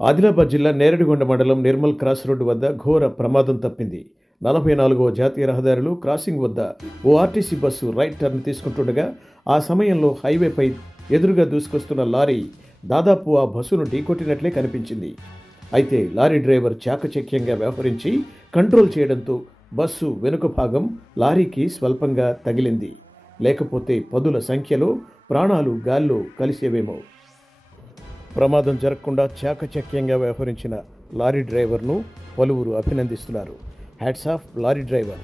ఆదిలాబాద్ జిల్లా నేరడిగొండ మండలం Nirmal cross road వద్ద ఘోర ప్రమాదం తప్పింది. 44వ జాతీయ రహదారిలో క్రాసింగ్ వద్ద ఓ ఆర్టీసీ బస్సు రైట్ టర్న్ తీసుకుంటుండగా ఆ సమయంలో హైవేపై ఎదురుగా దూసుకొస్తున్న లారీ దాదాపు ఆ బస్సును ఢీకొట్టినట్లే కనిపించింది. అయితే లారీ డ్రైవర్ చాకచక్యంగా వ్యవహరించి కంట్రోల్ చేయడంతో బస్సు వెనుక భాగం లారీకి స్వల్పంగా తగిలింది. లేకపోతే పదుల సంఖ్యలో ప్రాణాలు గాల్లో కలిసేవేమో. ప్రమాదం జరగకుండా చాకచక్యంగా వ్యవహరించిన లారీ డ్రైవర్ను పలువురు అభినందిస్తున్నారు. Hats off lorry driver.